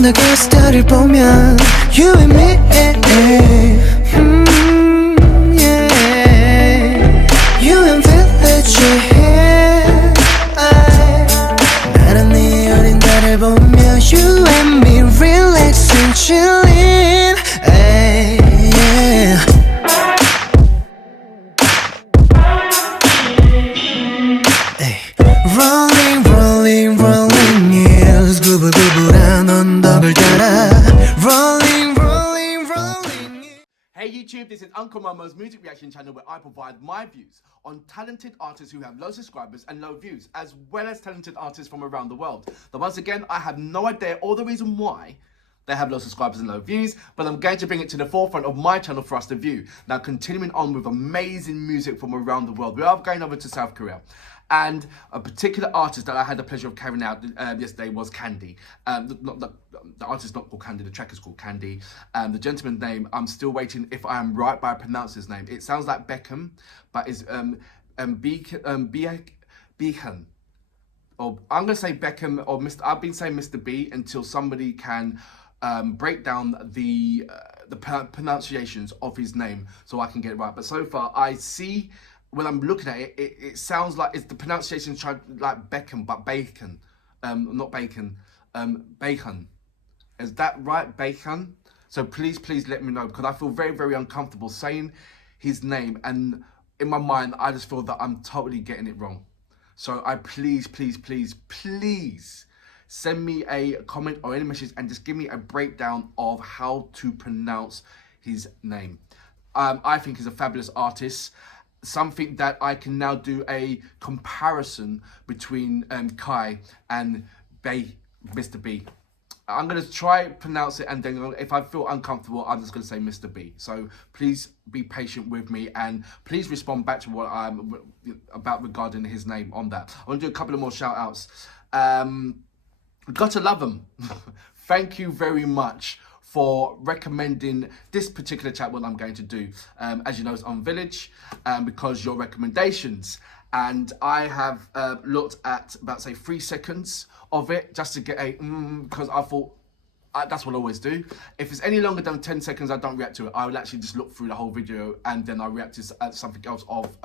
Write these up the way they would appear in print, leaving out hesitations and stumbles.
내 그 스타일을 보면 You and me yeah. You and Village yeah. 나란히 어린 달을 보며 You and me relaxing chilling yeah. Rolling rolling rolling hills 구불구불한 언덕을 따라 Rolling rolling rolling Hey YouTube, this is Uncle Momo's music reaction channel where I provide my views on talented artists who have low subscribers and low views, as well as talented artists from around the world. But once again, I have no idea or the reason why they have low subscribers and low views, but I'm going to bring it to the forefront of my channel for us to view. Now, continuing on with amazing music from around the world, we are going over to South Korea. And a particular artist that I had the pleasure of carrying out yesterday was Candy. The artist is not called Candy, the track is called Candy. The gentleman's name, I'm still waiting if I am right by pronouncing his name. It sounds like Beckham, but it's BAEKHYUN. Or I'm going to say Beckham, or Mr. I've been saying Mr. B until somebody can break down the pronunciations of his name so I can get it right. But so far, I see, when I'm looking at it, it sounds like it's the pronunciation like Beckham, but bacon. Not bacon, bacon. Is that right, bacon? So please let me know, because I feel very, very uncomfortable saying his name. And in my mind, I just feel that I'm totally getting it wrong. So I please send me a comment or any message and just give me a breakdown of how to pronounce his name. I think he's a fabulous artist. Something that I can now do a comparison between Kai and Mr. B. I'm going to try pronounce it, and then if I feel uncomfortable, I'm just going to say Mr. B. So please be patient with me, and please respond back to what I'm about regarding his name on that. I want to do a couple of more shout outs. Gotta love him. Thank you very much for recommending this particular chat, what I'm going to do. As you know, it's on Village, because your recommendations. And I have looked at about, say, 3 seconds of it just to get a because I thought, that's what I always do. If it's any longer than 10 seconds, I don't react to it. I will actually just look through the whole video and then I react to something else of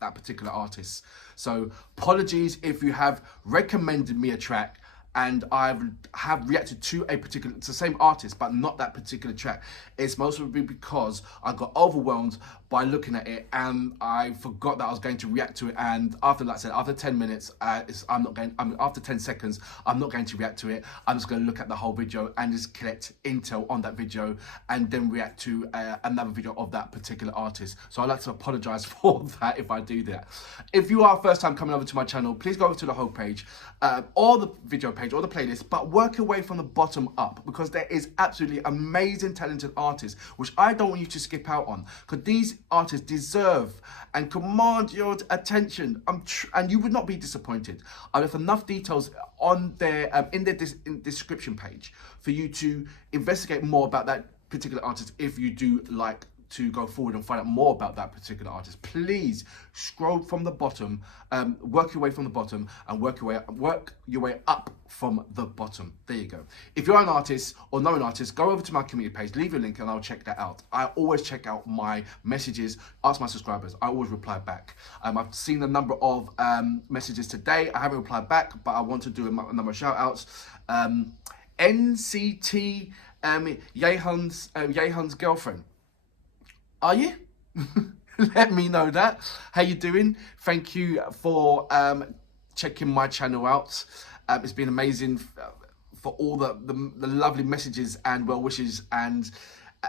that particular artist. So apologies if you have recommended me a track and I have reacted to it's the same artist, but not that particular track. It's mostly because I got overwhelmed by looking at it and I forgot that I was going to react to it. And after, like I said, after 10 minutes, after 10 seconds, I'm not going to react to it. I'm just going to look at the whole video and just collect intel on that video and then react to another video of that particular artist. So I'd like to apologize for that if I do that. If you are first time coming over to my channel, please go over to the home page or the video page or the playlist, but work your way from the bottom up, because there is absolutely amazing talented artists which I don't want you to skip out on, because these artists deserve and command your attention, and you would not be disappointed. I left enough details on their in the description page for you to investigate more about that particular artist if you do like to go forward and find out more about that particular artist. Please scroll from the bottom, work your way from the bottom, and work your way up from the bottom. There you go. If you're an artist or know an artist, go over to my community page, leave your link, and I'll check that out. I always check out my messages, ask my subscribers. I always reply back. I've seen a number of messages today. I haven't replied back, but I want to do a number of shout outs. NCT Yehan's girlfriend. Are you? Let me know that. How you doing? Thank you for checking my channel out. It's been amazing for all the lovely messages and well wishes and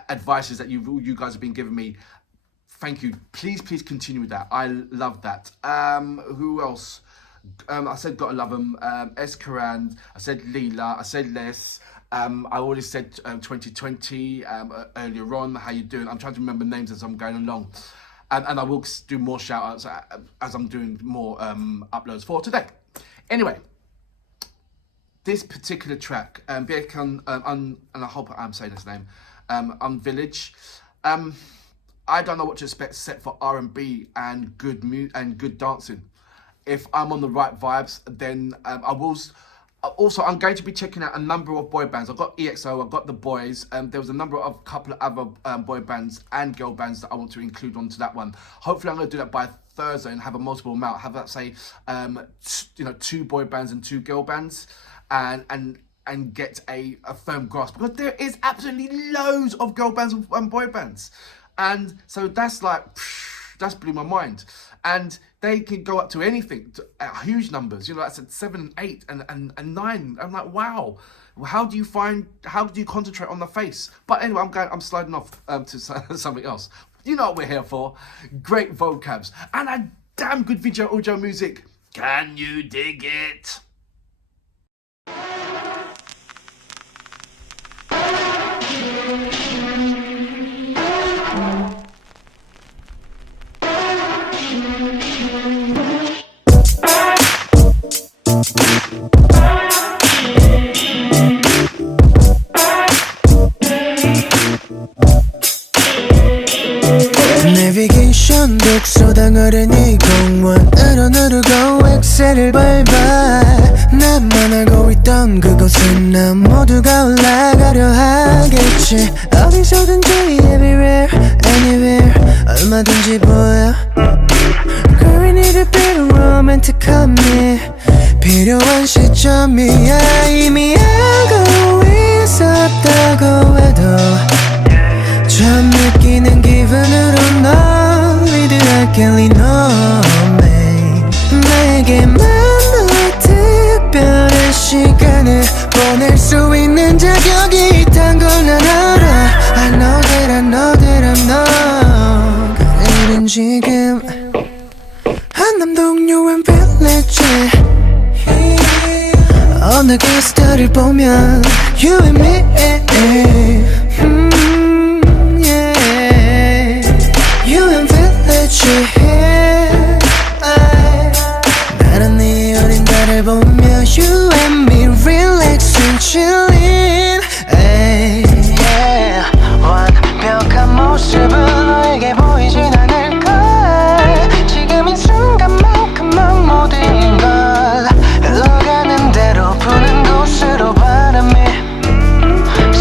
advices that you guys have been giving me. Thank you. Please continue with that. I love that. Who else? I said gotta love them. Eskarand. I said Leela. I said Les. I already said 2020 earlier on. How you doing? I'm trying to remember names as I'm going along. And I will do more shout outs as I'm doing more uploads for today. Anyway, this particular track, BAEKHYUN, and I hope I'm saying his name, on Village. I don't know what to expect set for R&B and good dancing. If I'm on the right vibes, then Also, I'm going to be checking out a number of boy bands. I've got EXO, I've got The Boys. There was a number of couple of other boy bands and girl bands that I want to include onto that one. Hopefully, I'm going to do that by Thursday and have a multiple amount. Have that say, two boy bands and two girl bands, and get a firm grasp, because there is absolutely loads of girl bands and boy bands, and so that's like. That's blew my mind. And they can go up to anything, to, huge numbers. You know, that's at 7, 8, and 9. I'm like, wow. How do you concentrate on the face? But anyway, I'm sliding off to something else. You know what we're here for. Great vocabs. And a damn good video audio music. Can you dig it? 내비게이션 독서당 어린이 공원으로 누르고 엑셀을 밟아 나만 알고 있던 그곳은 난 모두가 올라가려 하겠지 어디서든지 everywhere anywhere 얼마든지 보여 Girl we need a bit of romantic함이 필요한 시점이야 이미 알고 있었다고 해도 처음 느끼는 기분으로 널 위대하게 리노메 내게만 너의 특별한 시간을 보낼 수 있는 자격이 있단 걸 난 알아 I know that I know that I'm not 그날은 지금 한남 동요엔 빌리지 어느 게스트를 보면 You and me You and village here 나란 네 어린 달을 보며 You and me relax and chillin' 완벽한 모습은 너에게 보이진 않을걸 지금 이 순간만큼만 모든 걸 흘러가는 대로 부는 곳으로 바람이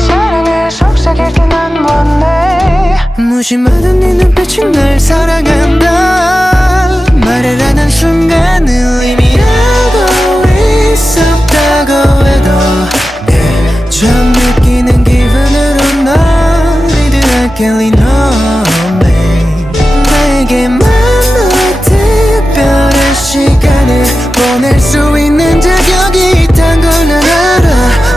사랑을 속삭일 때 난 원해 무심하던 네 눈빛이 날 사랑한다 말을 안 한 순간을 이미 알고 있었다고 해도 처음 느끼는 기분으로 널 리드하게 리노메 내게만 너의 특별한 시간을 보낼 수 있는 자격이 있단 걸 난 알아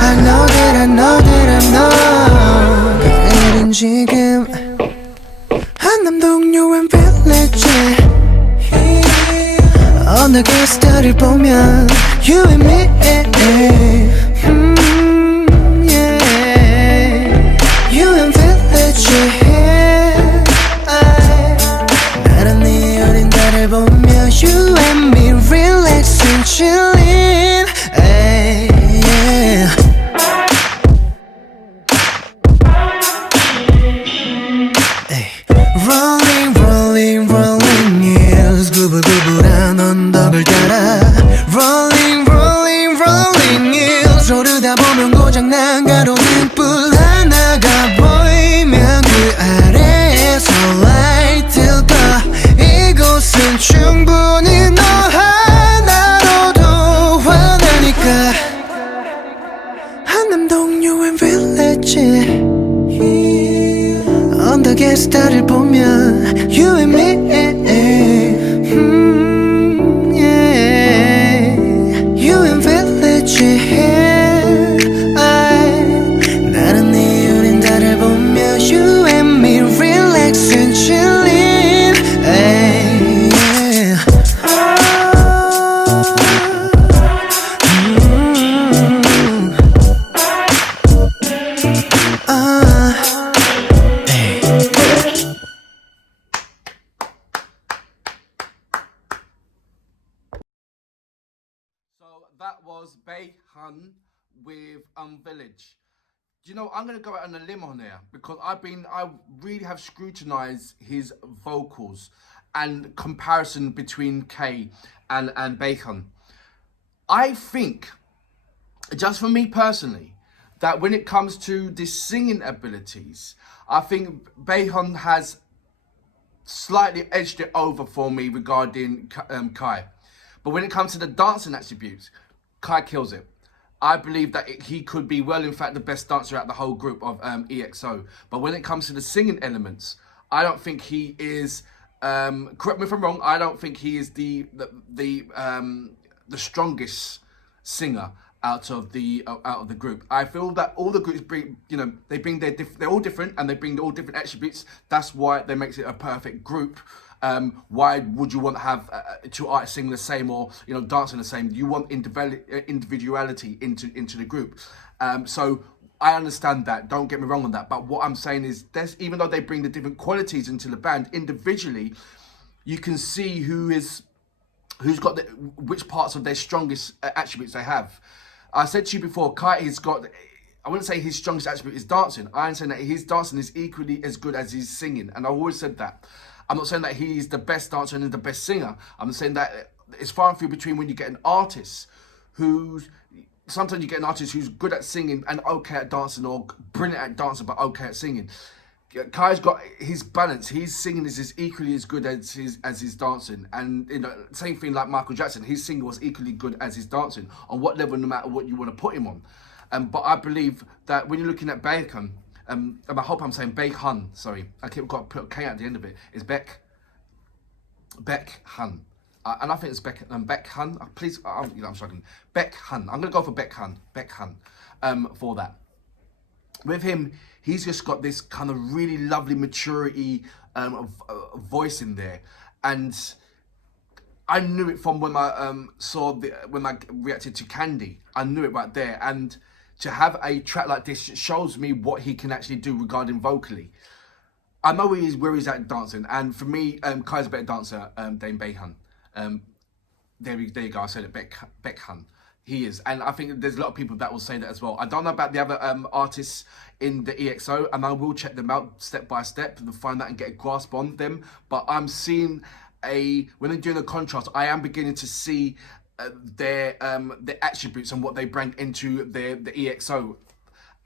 I know that I know that I'm not 그날은 지금 한남 동요엔 빌리지 어느 게스트를 보면 You and me You and village here 나란 네 어린 달을 보며 You and me relax and chillin' Rolling, rolling, rolling hills 구불구불한 언덕을 따라 Rolling, rolling, rolling hills 오르다 보면 고장난 가로등불 하나가 보이면 그 아래에서 라이트를 봐 이곳은 충분히 너 하나로도 환하니까 한남 동요엔 village 언덕에 스타를 보면 You and me You and village here 나란 네 어린 달을 보며 You and me relax and chillin' That was BAEKHYUN with Village. Do you know, I'm going to go out on a limb on there because I really have scrutinized his vocals and comparison between K and BAEKHYUN. I think just for me personally, that when it comes to the singing abilities, I think BAEKHYUN has slightly edged it over for me regarding Kai. But when it comes to the dancing attributes, Kai kills it. I believe that he could be, well, in fact, the best dancer out the whole group of EXO. But when it comes to the singing elements, I don't think he is. Correct me if I'm wrong. I don't think he is the strongest singer out of the group. I feel that all the groups bring, they bring they're all different and they bring all different attributes. That's why they makes it a perfect group. Why would you want to have two artists singing the same or dancing the same? You want individuality into the group. So I understand that. Don't get me wrong on that. But what I'm saying is, even though they bring the different qualities into the band individually, you can see who's got which parts of their strongest attributes they have. I said to you before, Kai has got, I wouldn't say his strongest attribute is dancing. I'm saying that his dancing is equally as good as his singing. And I've always said that. I'm not saying that he's the best dancer and the best singer. I'm saying that it's far and few between when you get an artist sometimes you get an artist who's good at singing and okay at dancing, or brilliant at dancing but okay at singing. Kai's got his balance. His singing is equally as good as his dancing, and same thing like Michael Jackson. His singing was equally good as his dancing on what level, no matter what you want to put him on. But I believe that when you're looking at BAEKHYUN, and I hope I'm saying BAEKHYUN. Sorry, I keep got to put a K at the end of it. It's BAEKHYUN. And I think it's BAEKHYUN. Please, I'm struggling. BAEKHYUN. I'm gonna go for BAEKHYUN for that. With him, he's just got this kind of really lovely maturity voice in there, and I knew it from when I when I reacted to Candy. I knew it right there, and to have a track like this shows me what he can actually do regarding vocally. I know where he's at dancing, and for me, Kai's a better dancer than BAEKHYUN. There you go. I said it, BAEKHYUN. He is, and I think there's a lot of people that will say that as well. I don't know about the other artists in the EXO, and I will check them out step by step and find out and get a grasp on them. But I'm seeing when they're doing a contrast, I am beginning to see their attributes and what they bring into the EXO,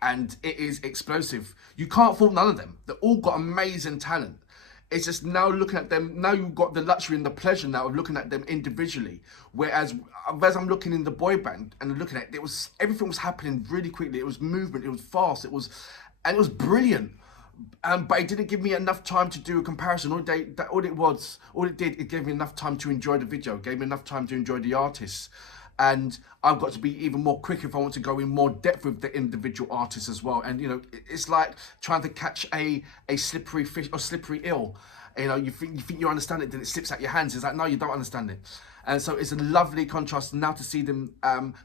and it is explosive. You can't fault none of them. They've all got amazing talent. It's just now looking at them, now you've got the luxury and the pleasure now of looking at them individually. Whereas as I'm looking in the boy band and looking at it, everything was happening really quickly. It was movement, it was fast, it was brilliant. But it didn't give me enough time to do a comparison. All it did, it gave me enough time to enjoy the video, gave me enough time to enjoy the artists. And I've got to be even more quick if I want to go in more depth with the individual artists as well. And it's like trying to catch a slippery fish or slippery eel. You think you understand it, then it slips out your hands. It's like, no, you don't understand it. And so it's a lovely contrast now to see them,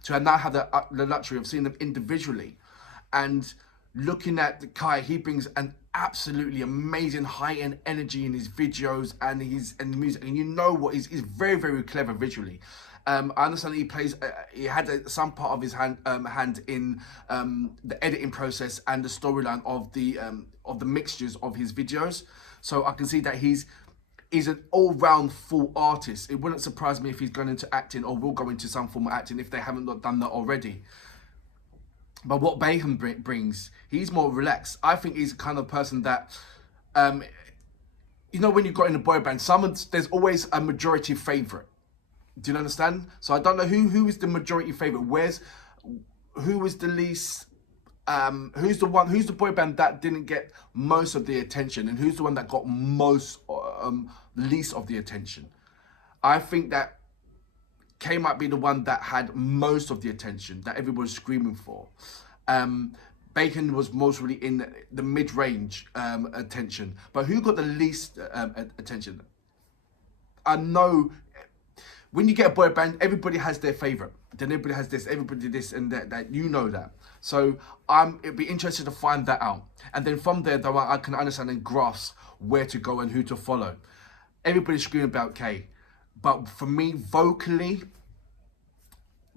to now have the luxury of seeing them individually. And looking at Kai, he brings an absolutely amazing high-end energy in his videos and the music. And he's very, very clever visually. I understand that he had some part of his hand in the editing process and the storyline of the mixtures of his videos. So I can see that he's an all-round full artist. It wouldn't surprise me if he's going into acting or will go into some form of acting if they haven't done that already. But what BAEKHYUN brings, he's more relaxed. I think he's the kind of person that, when you've got in a boy band, there's always a majority favourite. Do you understand? So I don't know who is the majority favourite. Who is the least? Who's the boy band that didn't get most of the attention, and who's the one that got least of the attention? I think that K might be the one that had most of the attention that everybody's screaming for. BAEKHYUN was mostly in the mid-range attention, but who got the least attention? I know. When you get a boy band, everybody has their favourite. Then everybody has this, everybody this and that, that. So it'd be interested to find that out. And then from there, though, I can understand and grasp where to go and who to follow. Everybody's screaming about K. But for me, vocally,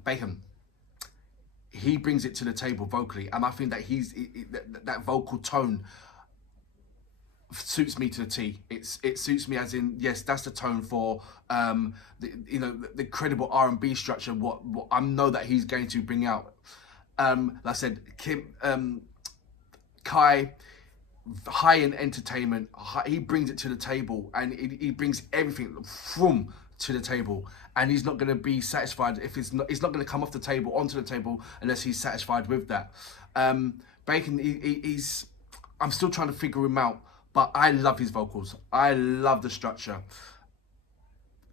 BAEKHYUN, he brings it to the table vocally. And I think that that vocal tone suits me to the T. It suits me as in, yes, that's the tone for the credible R&B structure. What I know that he's going to bring out. Like I said, Kai, high-end entertainment. He brings it to the table, and he brings everything from to the table. And he's not going to be satisfied if it's not. He's not going to come off the table onto the table unless he's satisfied with that. Bacon, he's. I'm still trying to figure him out, but I love his vocals. I love the structure.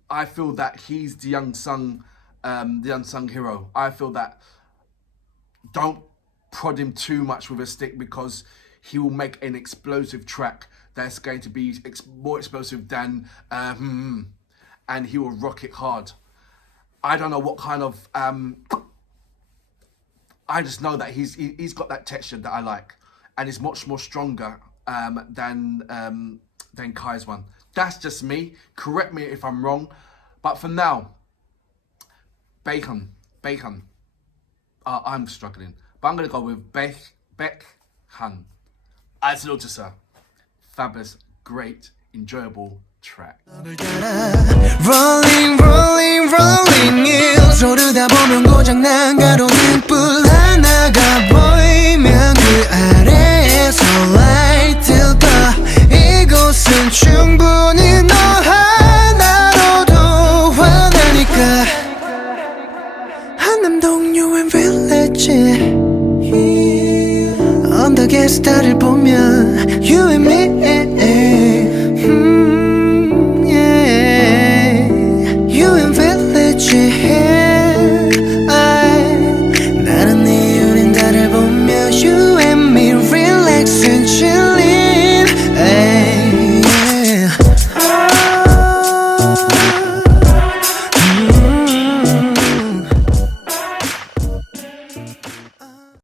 I feel that he's the unsung hero. I feel that don't prod him too much with a stick, because he will make an explosive track that's going to be more explosive than and he will rock it hard. I don't know what kind of I just know that he's got that texture that I like, and it's much more stronger than Kai's one. That's just me. Correct me if I'm wrong, but for now, BAEKHYUN. I'm struggling, but I'm gonna go with BAEKHYUN. As Lotusa. Fabulous, great, enjoyable track. Rolling, rolling, rolling hills 오르다 보면 고장난 가로등 뿔 하나가 보이면 그 아래에서 light 가 이곳은 충분히 너 하나로도 환하니까 한남동 유엔 빌리지 언덕에서 달을 보면 You and me